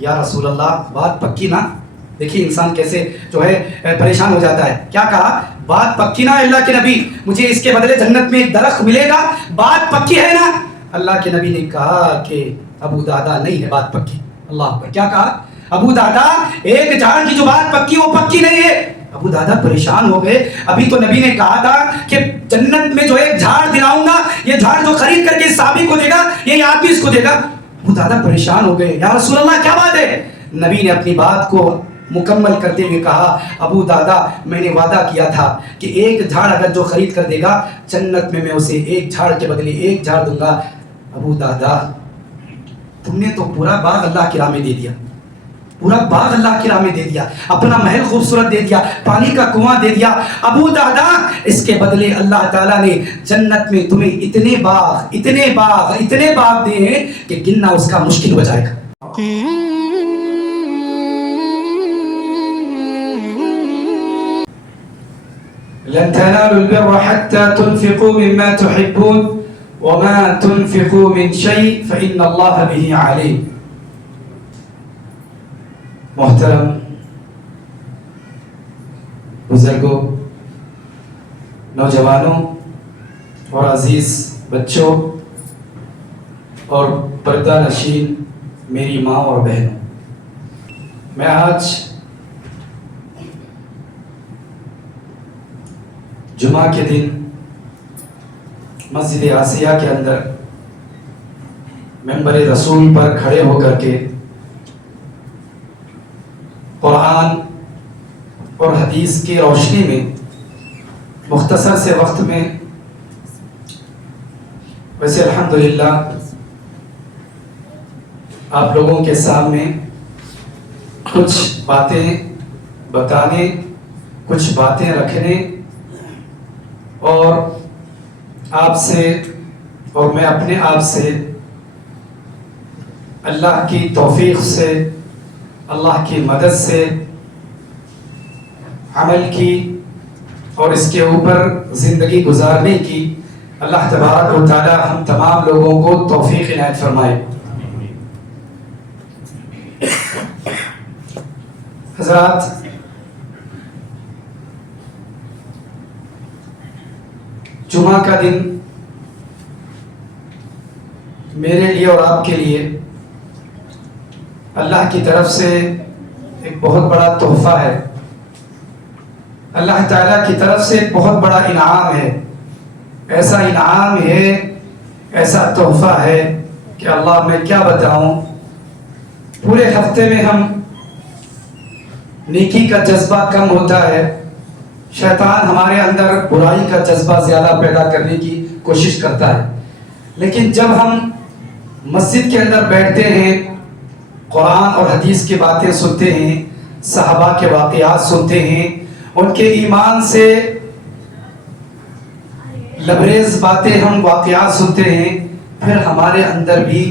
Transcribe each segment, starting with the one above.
یا رسول اللہ بات پکی نا؟ دیکھیے انسان کیسے جو ہے پریشان ہو جاتا ہے. کیا کہا؟ بات پکی نا اللہ کے نبی؟ مجھے اس کے بدلے جنت میں ایک درخت ملے گا، بات پکی ہے نا؟ اللہ کے نبی نے کہا کہ ابو دادا نہیں ہے بات پکی. اللہ اکبر. کیا کہا؟ ابو دادا ایک جھاڑ کی جو بات پکی وہ پکی نہیں ہے. ابو دادا پریشان ہو گئے. ابھی تو نبی نے کہا تھا کہ جنت میں جو ایک جھاڑ دلاؤں گا، یہ جھاڑ جو خرید کر کے صحابی کو دے گا یہ آدمی اس کو دے گا. ابو دادا پریشان ہو گئے. یا رسول اللہ کیا بات ہے؟ نبی نے اپنی بات کو مکمل کرتے ہوئے کہا ابو دادا میں نے وعدہ کیا تھا کہ ایک جھاڑ اگر جو خرید کر دے گا جنت میں اسے ایک جھاڑ کے بدلے ایک جھاڑ دوں گا. ابو دادا تم نے تو پورا باغ اللہ کی راہ میں دے دیا، پورا باغ اللہ کی راہ میں دے دیا، اپنا محل خوبصورت دے دیا، پانی کا کنواں دے دیا. ابو دادا اس کے بدلے اللہ تعالیٰ نے جنت میں تمہیں اتنے باغ دے ہیں کہ گننا اس کا مشکل ہو جائے گا. لن تنالوا البر حتى تنفقوا مما تحبون وما تنفقوا من شيء فإن الله به عليم. محترم بزرگوں، نوجوانوں اور عزیز بچوں اور پردہ نشین میری ماں اور بہنوں، میں آج جمعہ کے دن مسجد آسیہ کے اندر منبر رسول پر کھڑے ہو کر کے قرآن اور حدیث کی روشنی میں مختصر سے وقت میں، ویسے الحمدللہ آپ لوگوں کے سامنے کچھ باتیں بتانے، کچھ باتیں رکھنے اور آپ سے اور میں اپنے آپ سے اللہ کی توفیق سے، اللہ کی مدد سے عمل کی اور اس کے اوپر زندگی گزارنے کی اللہ تبارک و تعالی ہم تمام لوگوں کو توفیق عنایت فرمائے. حضرات، جمعہ کا دن میرے لیے اور آپ کے لیے اللہ کی طرف سے ایک بہت بڑا تحفہ ہے. اللہ تعالیٰ کی طرف سے ایک بہت بڑا انعام ہے. ایسا انعام ہے، ایسا تحفہ ہے کہ اللہ میں کیا بتاؤں. پورے ہفتے میں ہم نیکی کا جذبہ کم ہوتا ہے، شیطان ہمارے اندر برائی کا جذبہ زیادہ پیدا کرنے کی کوشش کرتا ہے. لیکن جب ہم مسجد کے اندر بیٹھتے ہیں، قرآن اور حدیث کی باتیں سنتے ہیں، صحابہ کے واقعات سنتے ہیں، ان کے ایمان سے لبریز باتیں ہم واقعات سنتے ہیں، پھر ہمارے اندر بھی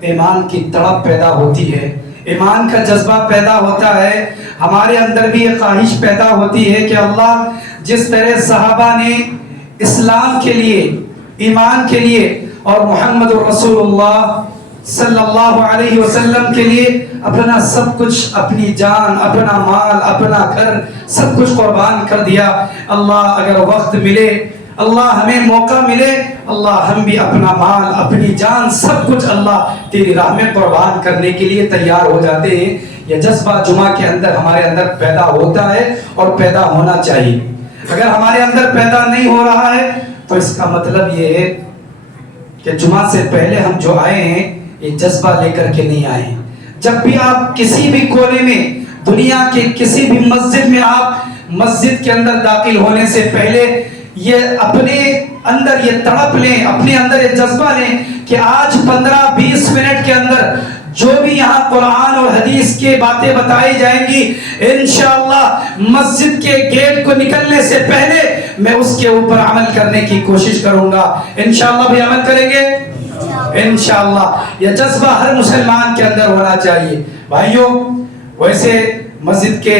ایمان کی تڑپ پیدا ہوتی ہے، ایمان کا جذبہ پیدا ہوتا ہے. ہمارے اندر بھی یہ خواہش پیدا ہوتی ہے کہ اللہ جس طرح صحابہ نے اسلام کے لیے، ایمان کے لیے اور محمد رسول اللہ صلی اللہ علیہ وسلم کے لیے اپنا سب کچھ، اپنی جان، اپنا مال، اپنا گھر سب کچھ قربان کر دیا. اللہ اگر وقت ملے، اللہ ہمیں موقع ملے، اللہ ہم بھی اپنا مال، اپنی جان سب کچھ اللہ تیری راہ میں قربان کرنے کے لیے تیار ہو جاتے ہیں. یہ جذبہ جمعہ کے اندر ہمارے اندر پیدا ہوتا ہے اور پیدا ہونا چاہیے. اگر ہمارے اندر پیدا نہیں ہو رہا ہے تو اس کا مطلب یہ ہے کہ جمعہ سے پہلے ہم جو آئے ہیں یہ جذبہ لے کر کے نہیں آئے ہیں. جب بھی آپ کسی بھی کونے میں، دنیا کے کسی بھی مسجد میں آپ مسجد کے اندر داخل ہونے سے پہلے یہ اپنے اندر یہ تڑپ لیں، اپنے اندر یہ جذبہ لیں کہ آج 15-20 منٹ کے اندر جو بھی یہاں قرآن اور حدیث کی باتیں بتائی جائیں گی، انشاءاللہ مسجد کے گیٹ کو نکلنے سے پہلے میں اس کے اوپر عمل کرنے کی کوشش کروں گا. انشاءاللہ بھی عمل کریں گے انشاءاللہ. یہ جذبہ ہر مسلمان کے اندر ہونا چاہیے. بھائیوں، ویسے مسجد کے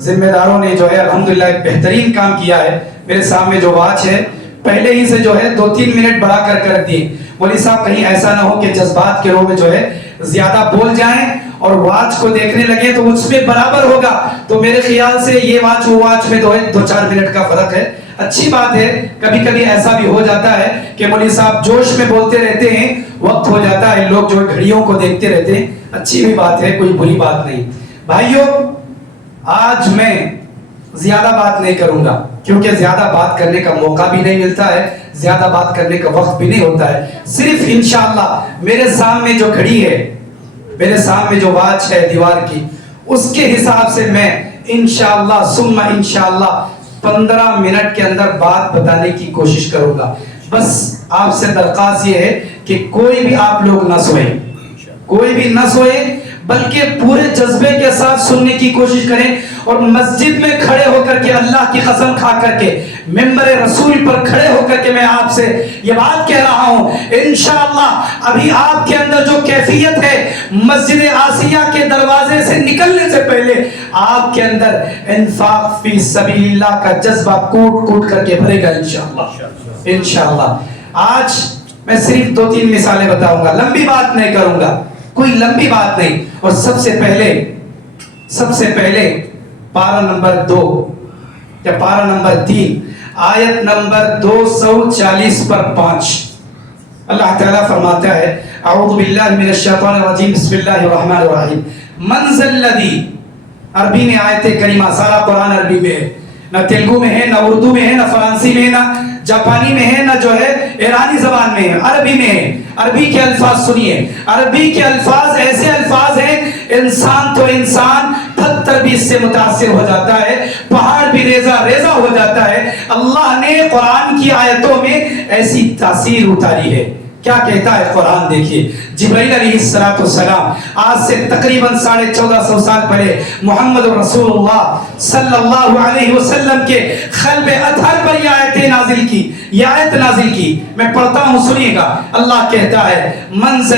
ذمہ داروں نے جو ہے الحمدللہ ایک بہترین کام کیا ہے. میرے سامنے جو واچ ہے پہلے ہی سے جو ہے 2-3 منٹ بڑھا کر دیے. مولوی صاحب کہیں ایسا نہ ہو کہ جذبات کے رو میں جو ہے زیادہ بول جائیں اور واچ کو دیکھنے لگے تو اس میں برابر ہوگا، تو میرے خیال سے یہ واچ وہ واچ میں 2-4 منٹ کا فرق ہے. اچھی بات ہے. کبھی کبھی ایسا بھی ہو جاتا ہے کہ مولوی صاحب جوش میں بولتے رہتے ہیں، وقت ہو جاتا ہے، لوگ جو گھڑیوں کو دیکھتے رہتے ہیں. اچھی بھی بات ہے، کوئی بری بات نہیں. بھائیوں، آج میں زیادہ بات نہیں کروں گا کیونکہ زیادہ بات کرنے کا موقع بھی نہیں ملتا ہے، زیادہ بات کرنے کا وقت بھی نہیں ہوتا ہے. صرف انشاءاللہ میرے سامنے جو گھڑی ہے، میرے سامنے جو واچ ہے دیوار کی، اس کے حساب سے میں انشاءاللہ ثم انشاءاللہ 15 منٹ کے اندر بات بتانے کی کوشش کروں گا. بس آپ سے درخواست یہ ہے کہ کوئی بھی آپ لوگ نہ سوئیں، کوئی بھی نہ سوئیں، بلکہ پورے جذبے کے ساتھ سننے کی کوشش کریں. اور مسجد میں کھڑے ہو کر کے، اللہ کی قسم کھا کر کے، ممبر رسول پر کھڑے ہو کر کے میں آپ سے یہ بات کہہ رہا ہوں، انشاءاللہ ابھی آپ کے اندر جو کیفیت ہے، مسجد آسیہ کے دروازے سے نکلنے سے پہلے آپ کے اندر انفاق فی سبیل اللہ کا جذبہ کوٹ کوٹ کر کے بھرے گا انشاءاللہ. انشاءاللہ آج میں صرف 2-3 مثالیں بتاؤں گا، لمبی بات نہیں کروں گا، کوئی لمبی بات نہیں. اور سب سے پہلے پارہ نمبر 2 یا پارہ نمبر 3 آیت نمبر 240 پر 5 اللہ تعالیٰ فرماتا ہے، اعوذ باللہ من الشیطان الرجیم، بسم اللہ الرحمن الرحیم. من ذا الذی، عربی میں آیت کریمہ، سارا قرآن عربی میں ہے، نہ تیلگو میں ہے، نہ اردو میں ہے، نہ فرانسی میں ہے، نہ جاپانی میں ہے، نہ جو ہے ایرانی زبان میں ہے، عربی میں ہے. عربی کے الفاظ سنیے، عربی کے الفاظ ایسے الفاظ ہیں، انسان تو انسان پتھر بھی اس سے متاثر ہو جاتا ہے، پہاڑ بھی ریزہ ریزہ ہو جاتا ہے. اللہ نے قرآن کی آیتوں میں ایسی تاثیر اتاری ہے. کیا کہتا ہے قرآن؟ دیکھیے، جبرائیل علیہ السلام آج سے تقریباً 1450 سال پہلے محمد رسول اللہ صلی اللہ علیہ وسلم کے قلب اطہر پر یہ آیت نازل کی. یہ آیت نازل کی، میں پڑھتا ہوں، سنیے گا. اللہ کہتا ہے، من ذا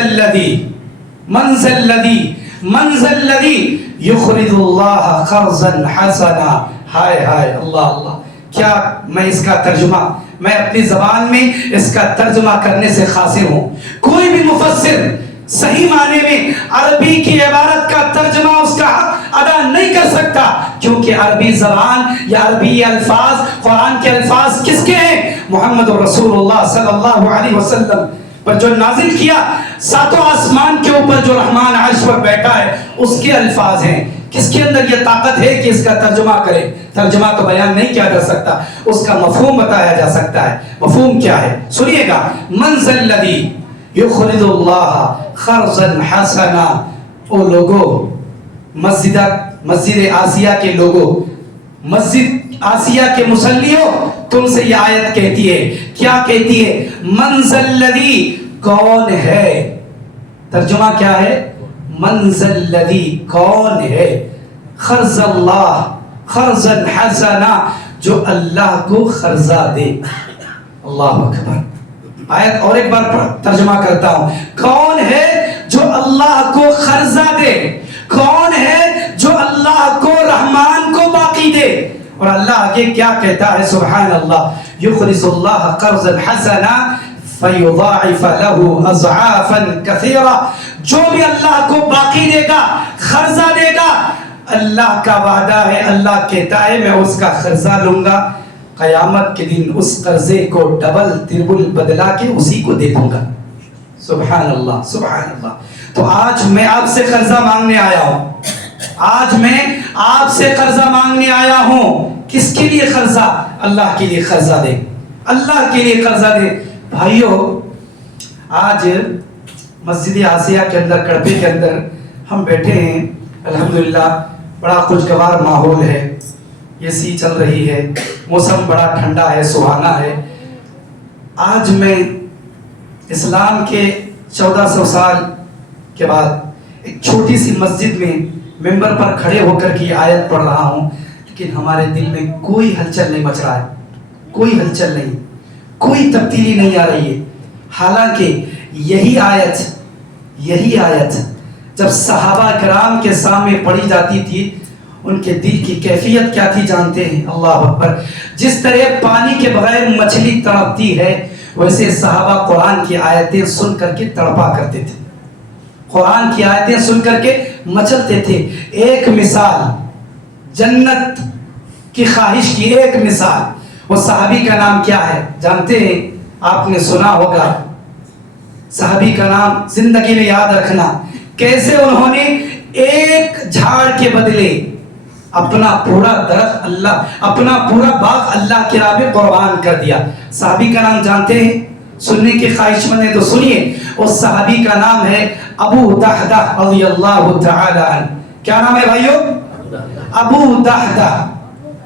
الذی یقرض اللہ قرضا حسنا. ہائے ہائے، اللہ اللہ، کیا میں اس کا ترجمہ، میں اپنی زبان میں اس کا ترجمہ کرنے سے قاصر ہوں. کوئی بھی مفسر صحیح معنی میں عربی کی عبارت کا ترجمہ، اس کا حق ادا نہیں کر سکتا، کیونکہ عربی زبان یا عربی الفاظ، قرآن کے الفاظ کس کے ہیں؟ محمد رسول اللہ صلی اللہ علیہ وسلم پر جو نازل کیا، 7 آسمان کے اوپر جو رحمان عرش پر بیٹھا ہے، اس کے الفاظ ہیں. کس کے اندر یہ طاقت ہے کہ اس کا ترجمہ کرے؟ ترجمہ تو بیان نہیں کیا جا سکتا، اس کا مفہوم بتایا جا سکتا ہے. مفہوم کیا ہے؟ سنیے گا. من ذا الذی یقرض اللہ قرضا حسنا. او لوگو، مسجد آسیہ کے لوگو، مسجد آسیہ کے مصلیوں، تم سے یہ آیت کہتی ہے. کیا کہتی ہے؟ من ذا الذی، کون ہے؟ ترجمہ کیا ہے؟ من ذا الذی، کون ہے؟ قرض اللہ قرضا حسنا، جو اللہ کو قرضہ دے. اللہ اکبر. آیت اور ایک بار ترجمہ کرتا ہوں. کون ہے جو اللہ کو قرضہ دے؟ کون ہے جو اللہ کو، رحمان کو باقی دے؟ اور اللہ آگے کیا کہتا ہے؟ سبحان اللہ. یقرض اللہ قرضا حسنا فیضاعف له اضعافا کثیرا. جو بھی اللہ کو باقی دے گا، قرضہ دے گا، اللہ کا وعدہ ہے، اللہ کہتا ہے میں اس کا قرضہ لوں گا، قیامت کے دن اس قرضے کو ڈبل تربل بدلا کے اسی کو دے دوں گا. سبحان اللہ، سبحان اللہ. تو آج میں آپ سے قرضہ مانگنے آیا ہوں، آج میں آپ سے قرضہ مانگنے آیا ہوں. کس کے لیے قرضہ؟ اللہ کے لیے قرضہ دے، اللہ کے لیے قرضہ دے. بھائیو، آج مسجد آسیہ کے اندر، کڑبے کے اندر ہم بیٹھے ہیں، الحمدللہ بڑا خوشگوار ماحول ہے، اے سی چل رہی ہے، موسم بڑا ٹھنڈا ہے، سہانا ہے. آج میں اسلام کے 1400 سال کے بعد ایک چھوٹی سی مسجد میں ممبر پر کھڑے ہو کر کی آیت پڑھ رہا ہوں، لیکن ہمارے دل میں کوئی ہلچل نہیں مچ رہا ہے، کوئی ہلچل نہیں، کوئی تبدیلی نہیں آ رہی ہے. حالانکہ یہی آیت جب صحابہ کرام کے سامنے پڑھی جاتی تھی، ان کے دل کی کیفیت کیا تھی جانتے ہیں؟ اللہ اکبر. جس طرح پانی کے بغیر مچھلی تڑپتی ہے، ویسے صحابہ قرآن کی آیتیں سن کر کے تڑپا کرتے تھے، قرآن کی آیتیں سن کر کے مچلتے تھے. ایک مثال جنت کی خواہش کی ایک مثال. وہ صحابی کا نام کیا ہے جانتے ہیں؟ آپ نے سنا ہوگا. صحابی کا نام زندگی میں یاد رکھنا. کیسے انہوں نے ایک جھاڑ کے بدلے اپنا پورا درخت اپنا پورا باغ اللہ کی راہ میں قربان کر دیا. صحابی کا نام جانتے ہیں؟ سننے کی خواہش مند ہے تو سنیے. اس صحابی کا نام ہے ابو دحدہ رضی اللہ تعالی عنہ. کیا نام ہے بھائیو؟ ابو دحدہ.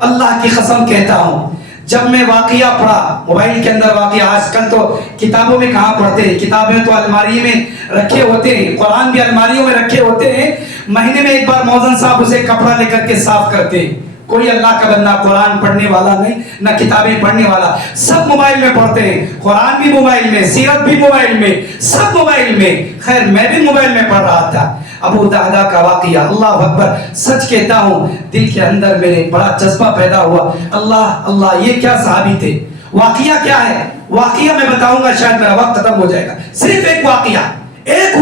اللہ کی قسم کہتا ہوں جب میں واقعہ پڑھا موبائل کے اندر واقعہ، آج کل تو کتابوں میں کہاں پڑھتے ہیں، کتابیں تو الماری میں رکھے ہوتے ہیں، قرآن بھی الماریوں میں رکھے ہوتے ہیں. مہینے میں ایک بار موذن صاحب اسے کپڑا لے کر کے صاف کرتے ہیں. کوئی اللہ کا بندہ قرآن پڑھنے والا نہیں، نہ کتابیں پڑھنے والا، سب موبائل میں پڑھتے ہیں. قرآن بھی موبائل میں، سیرت بھی موبائل میں، سب موبائل میں. خیر میں بھی موبائل میں پڑھ رہا تھا. ابو دحدہ کا واقعہ، اللہ اکبر، سچ کہتا ہوں دل کے اندر میرے بڑا جذبہ پیدا ہوا. اللہ اللہ، یہ کیا صحابی تھے. واقعہ کیا ہے؟ واقعہ میں بتاؤں گا، شاید میرا وقت ختم ہو جائے گا. صرف ایک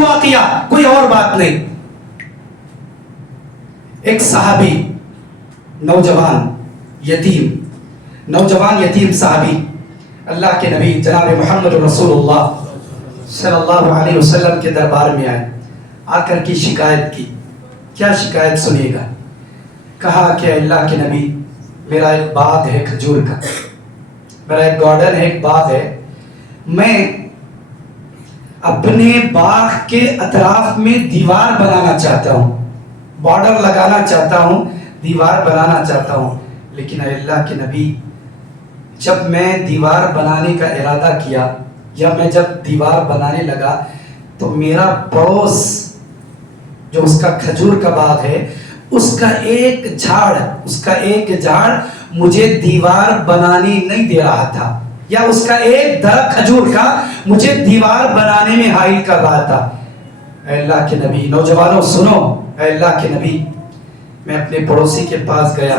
واقعہ، کوئی اور بات نہیں. ایک صحابی نوجوان یتیم صحابی اللہ کے نبی جناب محمد رسول اللہ صلی اللہ علیہ وسلم کے دربار میں آئے. آ کر کی شکایت کی. کیا شکایت سنیے گا. کہا کہ اللہ کے نبی میرا ایک باغ ہے کھجور کا، میرا ایک گارڈن ہے، ایک باغ ہے. میں اپنے باغ کے اطراف میں دیوار بنانا چاہتا ہوں، بارڈر لگانا چاہتا ہوں، دیوار بنانا چاہتا ہوں. لیکن اے اللہ کے نبی جب میں دیوار بنانے کا ارادہ کیا یا میں جب دیوار بنانے لگا تو میرا پڑوس جو اس کا کھجور کا باغ ہے اس کا ایک جھاڑ مجھے دیوار بنانے نہیں دے رہا تھا، یا اس کا ایک درخت کھجور کا مجھے دیوار بنانے میں حائل کر رہا تھا. اے اللہ کے نبی، نوجوانوں سنو، اے اللہ کے نبی میں اپنے پڑوسی کے پاس گیا،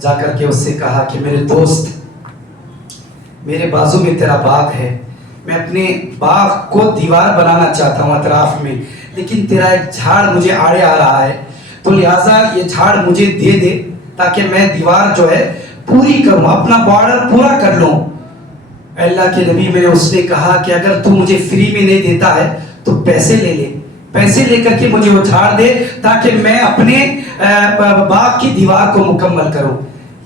جا کر کے اس سے کہا کہ میرے دوست، میرے بازو میں تیرا باغ ہے، میں اپنے باغ کو دیوار بنانا چاہتا ہوں اطراف میں، لیکن تیرا ایک جھاڑ مجھے آڑے آ رہا ہے، تو لہٰذا یہ جھاڑ مجھے دے دے تاکہ میں دیوار جو ہے پوری کروں، اپنا بارڈر پورا کر لوں. اے اللہ کے نبی میں نے اس نے کہا کہ اگر تو مجھے فری میں نہیں دیتا ہے تو پیسے لے کر کے مجھے وہ جھاڑ دے تاکہ میں اپنے باغ کی دیوار کو مکمل کروں.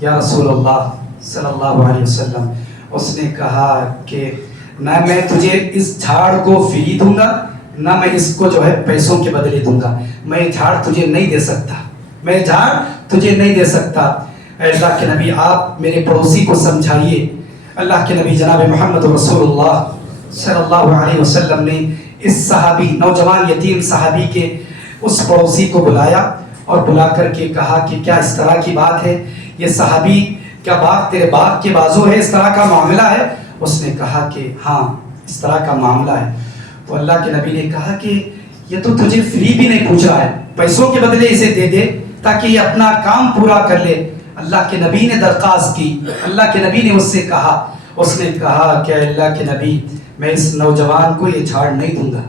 یا رسول اللہ صلی اللہ علیہ وسلم، اس نے کہا کہ نہ میں تجھے اس جھاڑ کو فری دوں گا، نہ میں اس کو جو ہے پیسوں کے بدلے دوں گا. میں جھاڑ تجھے نہیں دے سکتا. اے اللہ کے نبی آپ میرے پڑوسی کو سمجھائیے. اللہ کے نبی جناب محمد رسول اللہ صلی اللہ علیہ وسلم نے اس صحابی، نوجوان یتیم صحابی کے اس پڑوسی کو بلایا اور بلا کر کے کہا کہ کیا اس طرح کی بات ہے، یہ صحابی کیا باغ تیرے باغ کے بازو ہے، اس طرح کا معاملہ ہے؟ اس نے کہا کہ ہاں اس طرح کا معاملہ ہے. تو اللہ کے نبی نے کہا کہ یہ تو تجھے فری بھی نہیں پوچھ رہا ہے، پیسوں کے بدلے اسے دے دے تاکہ یہ اپنا کام پورا کر لے. اللہ کے نبی نے درخواست کی، اللہ کے نبی نے اس سے کہا، اس نے کہا کہ اللہ کے نبی میں اس نوجوان کو یہ جھاڑ نہیں دوں گا،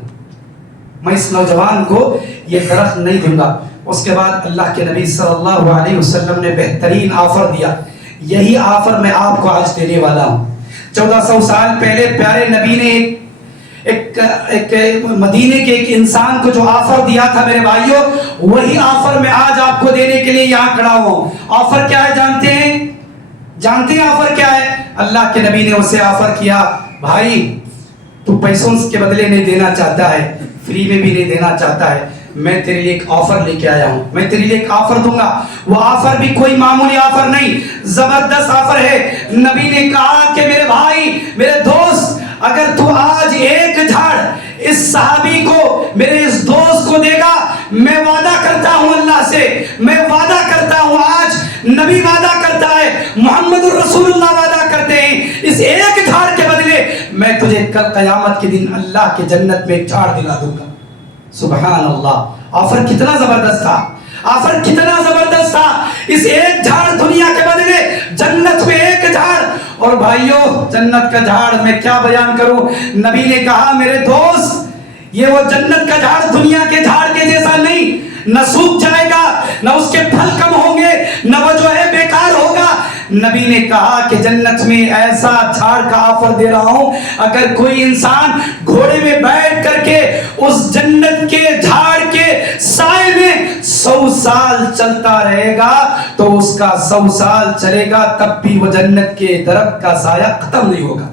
میں اس نوجوان کو یہ درخت نہیں دوں گا. اس کے بعد اللہ کے نبی صلی اللہ علیہ وسلم نے بہترین آفر دیا. یہی آفر میں آپ کو آج دینے والا ہوں. 1400 سال پہلے پیارے نبی نے ایک مدینے کے ایک انسان کو جو آفر دیا تھا میرے بھائیوں، وہی آفر میں آج آپ کو دینے کے لیے یہاں کھڑا ہوں. آفر کیا ہے جانتے ہیں آفر کیا ہے؟ اللہ کے نبی نے اسے آفر کیا، بھائی تو پیسوں کے بدلے نہیں دینا چاہتا ہے، فری میں بھی نہیں دینا چاہتا ہے، میں تیرے لیے ایک آفر لے کے آیا ہوں، میں تیرے لیے ایک آفر دوں گا. وہ آفر بھی کوئی معمولی آفر نہیں، زبردست آفر ہے. نبی نے کہا کہ میرے بھائی، میرے دوست، اگر تو آج ایک جھاڑ اس صحابی کو، میرے اس دوست کو دے گا، میں وعدہ کرتا ہوں اللہ سے، میں وعدہ کرتا ہوں، آج نبی وعدہ کرتا ہے، محمد الرسول اللہ وعدہ کرتے ہیں، اس ایک جھاڑ کے بدلے میں تجھے کل قیامت کے دن اللہ کے جنت میں ایک جھاڑ دلا دوں گا. سبحان اللہ. آفر کتنا زبردست تھا، اس ایک جھاڑ دنیا کے بدلے جنت میں ایک جھاڑ. اور بھائیوں جنت کا جھاڑ میں کیا بیان کروں، نبی نے کہا میرے دوست یہ وہ جنت کا جھاڑ دنیا کے جھاڑ کے جیسا نہیں. نہ سوکھ جائے گا، نہ اس کے پھل کم ہوں گے، نہ وہ جو ہے بیکار ہوگا۔ نبی نے کہا کہ جنت میں ایسا جھاڑ کا آفر دے رہا ہوں، اگر کوئی انسان گھوڑے میں بیٹھ کر کے اس جنت کے جھاڑ کے سائے میں 100 سال چلتا رہے گا تو اس کا 100 سال چلے گا تب بھی وہ جنت کے درخت کا سایہ ختم نہیں ہوگا۔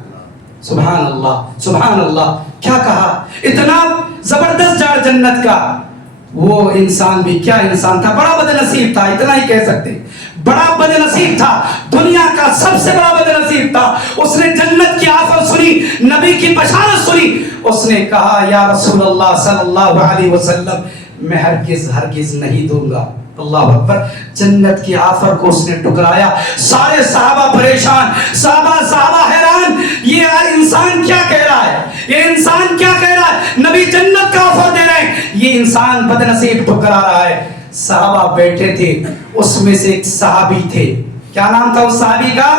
سبحان اللہ، سبحان اللہ، کیا کہا، اتنا زبردست جھاڑ جنت کا۔ وہ انسان بھی کیا انسان تھا، بڑا بد نصیب تھا، اتنا ہی کہہ سکتے، بڑا بد نصیب تھا، دنیا کا سب سے بڑا بد نصیب تھا۔ اس نے جنت کی آفر سنی، نبی کی بشارت سنی، اس نے کہا یا رسول اللہ صلی اللہ علیہ وسلم میں ہرگز نہیں دوں گا۔ اللہ اکبر، جنت کی آفر کو اس نے ٹکرایا۔ سارے صحابہ پریشان، صحابہ حیران، یہ انسان کیا کہہ رہا ہے، یہ انسان کیا کہہ رہا ہے، نبی جنت کا آفر دے رہے ہیں، یہ انسان بد نصیب ٹکرا رہا ہے۔ صحابہ بیٹھے تھے، اس میں سے ایک صحابی تھے، کیا نام تھا اس صحابی کا،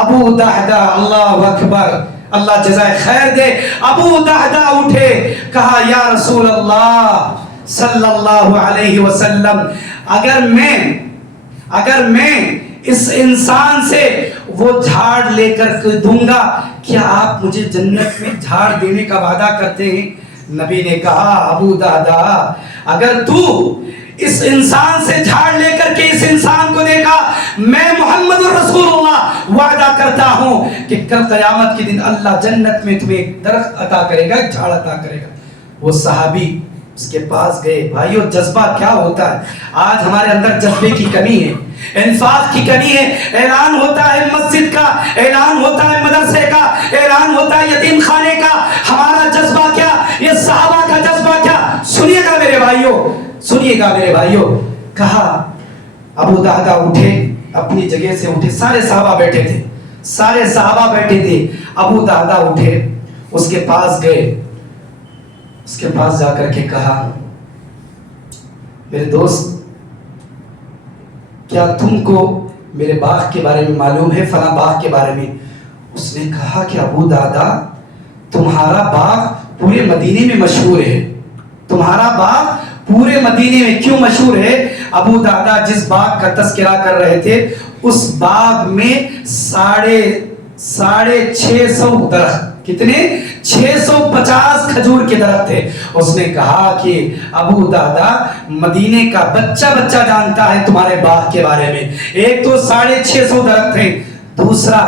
ابو دحدہ۔ اللہ اکبر، اللہ جزائے خیر دے۔ ابو دحدہ اٹھے، کہا یا رسول اللہ صلی اللہ علیہ وسلم، اگر میں اس انسان سے وہ جھاڑ لے کر دوں گا، کیا آپ مجھے جنت میں جھاڑ دینے کا وعدہ کرتے ہیں؟ نبی نے کہا ابو دحدہ، اگر تو اس انسان سے جھاڑ لے کر کے اس انسان کو دیکھا، میں محمد الرسول اللہ وعدہ کرتا ہوں کہ کل قیامت کے دن اللہ جنت میں تمہیں ایک درخت عطا کرے گا، ایک جھاڑ عطا کرے گا۔ وہ صحابی اس کے پاس گئے۔ بھائیو، جذبہ کیا ہوتا ہے، آج ہمارے اندر جذبے کی کمی ہے، انفاق کی کمی ہے۔ اعلان ہوتا ہے مسجد کا، اعلان ہوتا ہے مدرسے کا، اعلان ہوتا ہے یتیم خانے کا، ہمارا جذبہ کیا، یہ صحابہ کا جذبہ کیا؟ سنیے گا میرے بھائیو، سنیے گا میرے بھائیو۔ کہا ابو دحدہ اٹھے، اپنی جگہ سے اٹھے، سارے صحابہ بیٹھے تھے، سارے صحابہ بیٹھے تھے۔ ابو دحدہ اٹھے، اس کے پاس گئے، اس کے پاس جا کر کے کہا میرے دوست، کیا تم کو میرے باغ کے بارے میں معلوم ہے، فلاں باغ کے بارے میں؟ اس نے کہا کہ ابو دحدہ، تمہارا باغ پورے مدینے میں مشہور ہے، تمہارا باغ پورے مدینے میں کیوں مشہور ہے؟ ابو دحدہ جس باغ کا تذکرہ کر رہے تھے، اس باغ میں 650 درخت، کتنے؟ 650 کھجور کے درخت تھے۔ اس نے کہا کہ ابو دحدہ، مدینے کا بچہ جانتا ہے تمہارے باغ کے بارے میں۔ ایک تو 650 درخت ہیں، دوسرا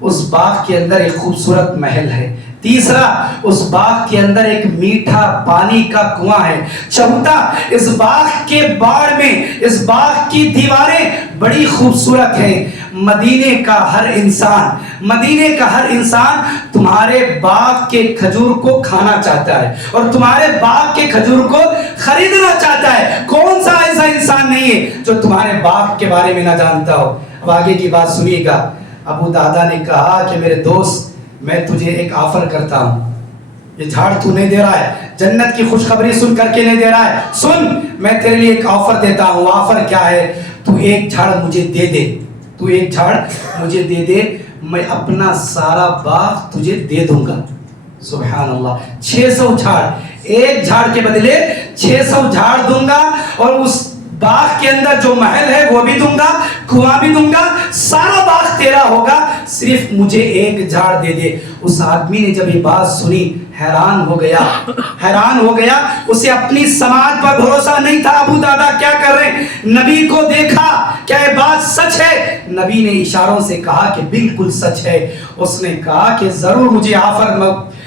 اس باغ کے اندر ایک خوبصورت محل ہے، تیسرا اس باغ کے اندر ایک میٹھا پانی کا کنواں ہے، چوتھا اس باغ کے باڑ میں اس باغ کی دیواریں بڑی خوبصورت ہیں۔ مدینے کا ہر انسان تمہارے باغ کے کھجور کو کھانا چاہتا ہے اور تمہارے باغ کے کھجور کو خریدنا چاہتا ہے۔ کون سا ایسا انسان نہیں ہے جو تمہارے باغ کے بارے میں نہ جانتا ہو؟ اب آگے کی بات سنیے گا۔ ابو دحدہ نے کہا کہ میرے دوست، میں تجھے ایک آفر کرتا ہوں، یہ جھاڑ تو نہیں دے رہا ہے، جنت کی خوشخبری سن کر کے نہیں دے رہا ہے، سن، میں تیرے لیے ایک آفر دیتا ہوں۔ آفر کیا ہے؟ تو ایک جھاڑ مجھے دے دے، تو ایک جھاڑ مجھے دے دے، میں اپنا سارا باغ تجھے دے دوں گا۔ سبحان اللہ، 600 جھاڑ، ایک جھاڑ کے بدلے 600 جھاڑ دوں گا، اور اس باغ کے اندر جو محل ہے وہ بھی دوں گا، کنواں بھی دوں گا، سارا باغ تیرا ہوگا، صرف مجھے ایک جھاڑ دے دے۔ اس آدمی نے جب یہ بات سنی حیران ہو گیا، اسے اپنی سماعت پر بھروسہ نہیں تھا۔ ابو دحدہ کیا کر رہے ہیں؟ نبی کو دیکھا، کیا یہ بات سچ ہے؟ نبی نے اشاروں سے کہا کہ بالکل سچ ہے۔ اس نے کہا کہ ضرور مجھے آفر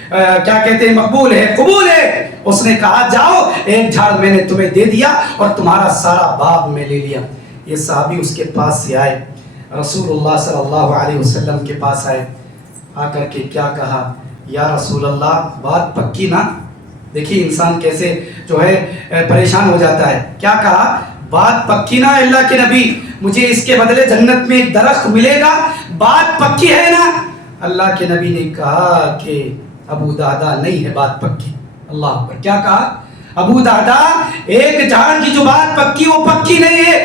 کیا کہتے ہیں، مقبول ہے، قبول ہے۔ اس نے کہا جاؤ، ایک جھاڑ میں نے تمہیں دے دیا اور تمہارا سارا باغ میں لے لیا۔ یہ صحابی اس کے پاس سے آئے، رسول اللہ صلی اللہ علیہ وسلم کے پاس آئے، آ کر کے کیا کہا، یا رسول اللہ، بات پکی نا؟ دیکھیے انسان کیسے جو ہے پریشان ہو جاتا ہے۔ کیا کہا؟ بات پکی نا اللہ کے نبی؟ مجھے اس کے بدلے جنت میں ایک درخت ملے گا، بات پکی ہے نا؟ اللہ کے نبی نے کہا کہ ابو دحدہ، نہیں ہے بات پکی۔ اللہ اکبر، کیا کہا؟ ابو دحدہ، ایک جھاڑ کی جو بات پکی وہ پکی نہیں ہے۔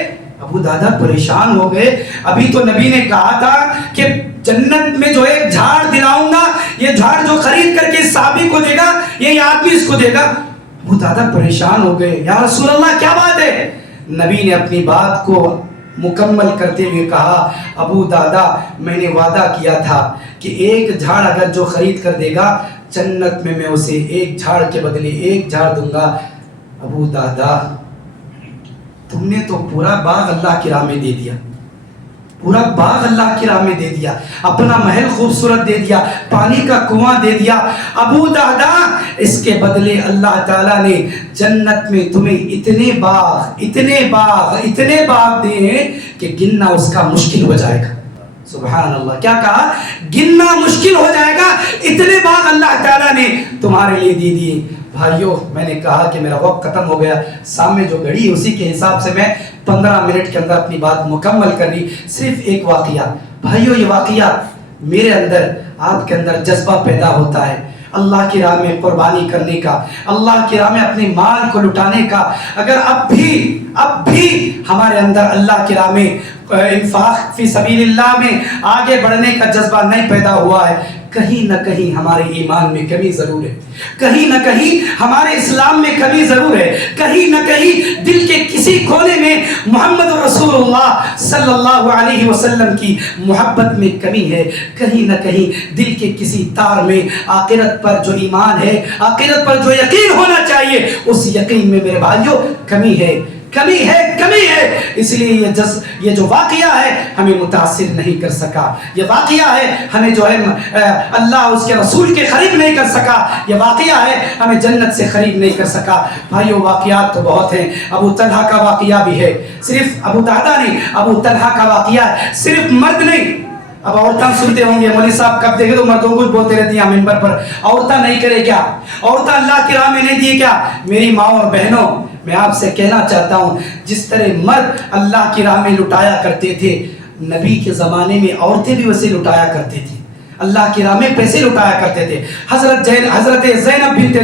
ابو دحدہ پریشان ہو گئے، ابھی تو نبی نے کہا تھا کہ جنت میں جو ایک جھاڑ دلاؤں گا، یہ جھاڑ جو خرید کر کے اس صحابی کو دے گا، یہ آدمی اس کو دے گا۔ ابو دادا پریشان ہو گئے، یا رسول اللہ کیا بات ہے؟ نبی نے اپنی بات کو مکمل کرتے ہوئے کہا، ابو دادا میں نے وعدہ کیا تھا کہ ایک جھاڑ اگر جو خرید کر دے گا جنت میں اسے ایک جھاڑ کے بدلے ایک جھاڑ دوں گا۔ ابو دادا تم نے تو پورا باغ اللہ کی راہ میں دے دیا، پورا باغ اللہ کی راہ میں دے دیا، اپنا محل خوبصورت دے دیا، پانی کا کنواں دے دیا۔ ابو دادا اس کے بدلے اللہ تعالیٰ نے جنت میں تمہیں اتنے باغ دے کہ گننا اس کا مشکل ہو جائے گا۔ سبحان اللہ، کیا کہا؟ گننا مشکل ہو جائے گا، اتنے باغ اللہ تعالیٰ نے تمہارے لیے دے دیے۔ بھائیو، میں نے کہا کہ میرا وقت ختم ہو گیا، سامنے جو گھڑی اسی کے حساب سے میں 15 منٹ کے اندر اپنی بات مکمل کر لی۔ صرف ایک واقعہ بھائیو، یہ واقعہ میرے اندر آپ کے اندر جذبہ پیدا ہوتا ہے اللہ کی راہ میں قربانی کرنے کا، اللہ کی راہ میں اپنے مال کو لٹانے کا۔ اگر اب بھی ہمارے اندر اللہ کی راہ میں انفاق فی سبیل اللہ میں آگے بڑھنے کا جذبہ نہیں پیدا ہوا ہے، کہیں نہ کہیں ہمارے ایمان میں کمی ضرور ہے، کہیں نہ کہیں ہمارے اسلام میں کمی ضرور ہے، کہیں نہ کہیں دل کے کسی کونے میں محمد رسول اللہ صلی اللہ علیہ وسلم کی محبت میں کمی ہے، کہیں نہ کہیں دل کے کسی تار میں آخرت پر جو ایمان ہے، آخرت پر جو یقین ہونا چاہیے، اس یقین میں میرے بھائیوں کمی ہے۔ اس لیے یہ جو واقعہ ہے ہمیں متاثر نہیں کر سکا، یہ واقعہ ہے ہمیں جو ہے اللہ اس کے رسول کے قریب نہیں کر سکا، یہ واقعہ ہے ہمیں جنت سے قریب نہیں کر سکا۔ بھائیو، واقعات تو بہت ہیں، ابو طلحہ کا واقعہ بھی ہے، صرف ابو دادا نہیں، ابو طلحہ کا واقعہ ہے، صرف مرد نہیں۔ اب عورتیں سنتے ہوں گے مولوی صاحب کب دیکھے تو مردوں کو بولتے رہتی ہیں منبر پر، عورتیں نہیں کرے کیا؟ عورتیں اللہ کی راہ میں نہیں دیے کیا؟ میری ماں اور بہنوں، میں آپ سے کہنا چاہتا ہوں، جس طرح مرد اللہ کی راہ میں لٹایا کرتے تھے، نبی کے زمانے میں عورتیں بھی ویسے لٹایا کرتے تھے، اللہ کی راہ میں پیسے لٹایا کرتے تھے۔ حضرت زینب بنت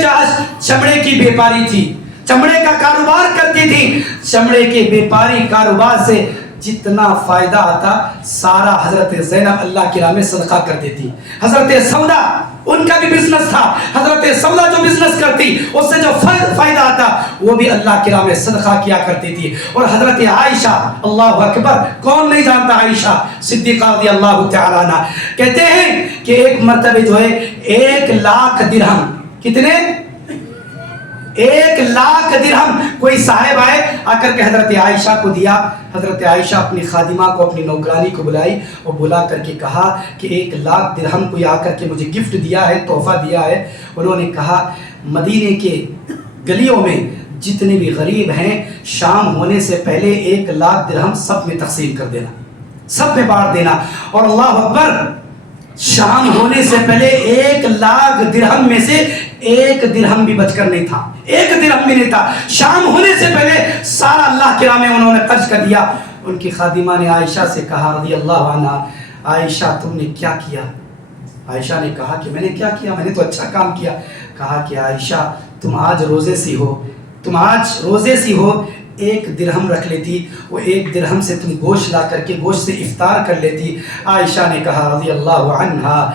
جحش چمڑے کی بیپاری تھی، چمڑے کا کاروبار کرتی تھی، چمڑے کے بیپاری کاروبار سے جتنا فائدہ آتا سارا حضرت زینب اللہ کی راہ میں صدقہ کر دیتی۔ حضرت سودا ان کا بھی بزنس تھا، حضرت سودا جو بزنس کرتی اس سے جو فائدہ آتا وہ بھی اللہ کی راہ میں صدقہ کیا کرتی تھی۔ اور حضرت عائشہ، اللہ اکبر، کون نہیں جانتا عائشہ صدیقہ رضی اللہ تعالیٰ عنہ، کہتے ہیں کہ ایک مرتبہ جو ہے 1,00,000 درہم، کتنے؟ 1,00,000 درہم کوئی صاحب آئے، آ کر کے حضرت عائشہ کو دیا۔ حضرت عائشہ اپنی خادمہ کو، اپنی نوکرانی کو بلائی اور بلا کر کے کہا کہ 1,00,000 درہم کوئی آ کر کے مجھے گفٹ دیا ہے، تحفہ دیا ہے۔ انہوں نے کہا مدینے کے گلیوں میں جتنے بھی غریب ہیں شام ہونے سے پہلے 1,00,000 درہم سب میں تقسیم کر دینا، سب میں بانٹ دینا۔ اور اللہ اکبر، شام ہونے سے پہلے 1,00,000 درہم میں سے 1 درہم بھی بچ کر نہیں تھا، 1 درہم بھی نہیں تھا۔ شام ہونے سے پہلے سارا اللہ کی راہ میں انہوں نے خرچ کر دیا۔ ان کی خادمہ نے عائشہ سے کہا رضی اللہ عنہ، عائشہ تم نے کیا کیا؟ عائشہ نے کہا کہ میں نے کیا کیا، میں نے تو اچھا کام کیا۔ کہا کہ عائشہ تم آج روزے سی ہو، 1 درہم رکھ لیتی، وہ 1 درہم سے تم گوشت لا کر کے گوشت سے افطار کر لیتی۔ عائشہ نے کہا رضی اللہ عنہا،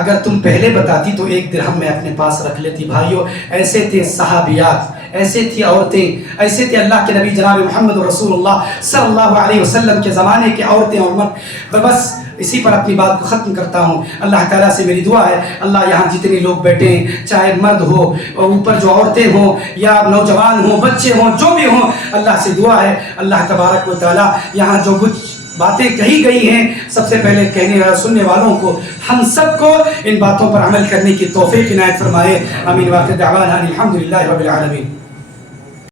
اگر تم پہلے بتاتی تو 1 درہم میں اپنے پاس رکھ لیتی۔ بھائیو، ایسے تھے صحابیات، ایسے تھی عورتیں، ایسے تھے اللہ کے نبی جناب محمد رسول اللہ صلی اللہ علیہ وسلم کے زمانے کے عورتیں اور مرد۔ بس اسی پر اپنی بات کو ختم کرتا ہوں۔ اللہ تعالیٰ سے میری دعا ہے، اللہ یہاں جتنے لوگ بیٹھے ہیں، چاہے مرد ہو اور اوپر جو عورتیں ہوں یا نوجوان ہوں، بچے ہوں، جو بھی ہوں، اللہ سے دعا ہے اللہ تبارک و تعالیٰ یہاں جو کچھ باتیں کہی گئی ہیں، سب سے پہلے کہنے اور سننے والوں کو، ہم سب کو ان باتوں پر عمل کرنے کی توفیق عنایت فرمائے۔ آمین۔ واخر دعوانا الحمدللہ رب العالمین۔